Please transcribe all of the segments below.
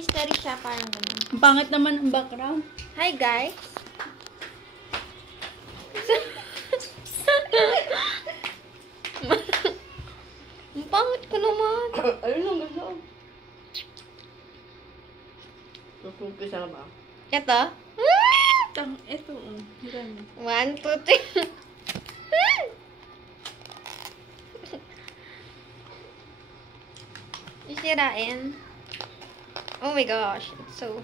mystery siya, parang ganun. Ang pangit naman ang background. Hi, guys. Ang pangit ko naman. Ayun lang, gusto. Tutumpisa na ba? Ito? Ito, hirami. 1, 2, 3. Isirain. Oh my gosh. It's so...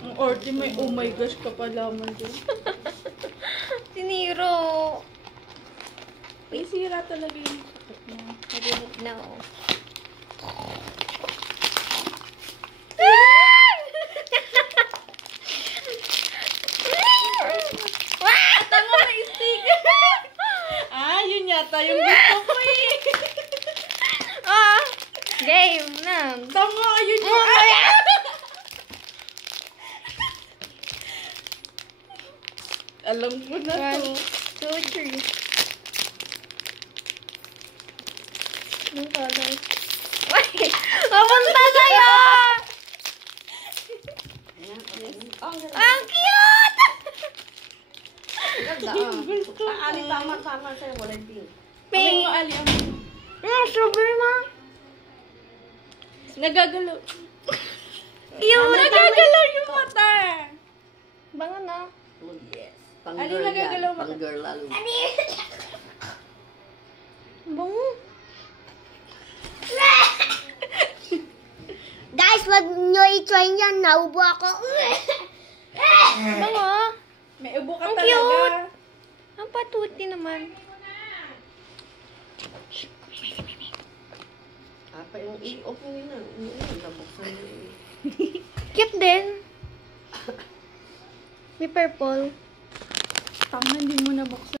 Ang orte may oh my gosh ka pa laman dyan. Siniro. May sira talaga yung sakit niya. No. Tama na stick! Yun yata yung gusto ko eh. Game na. Tama, yun yung Alam ko na to. 1, 2, 3. Anong color? Wait! Papunta sa'yo! Ang cute! Ganda, Yung gusto ko. Ali, tama sa'yo. Walang pink. Pink. Mo, Ali, Strawberry ma. nagagalaw. Cute! Nagagalaw yung mata. Bango na. Oh, yes. Ali, Pang-girl nagagalaw yan. mo. Pang-girl lalo. Bango. Guys, wag nyo i-try yan. Naubo ako. Bango. May ubo ka Ang talaga. cute. Ang patuti naman. Apa yung i-off mo yun na. Nabuksan mo yun. Cute din. May purple. Tama, hindi mo nabuksan.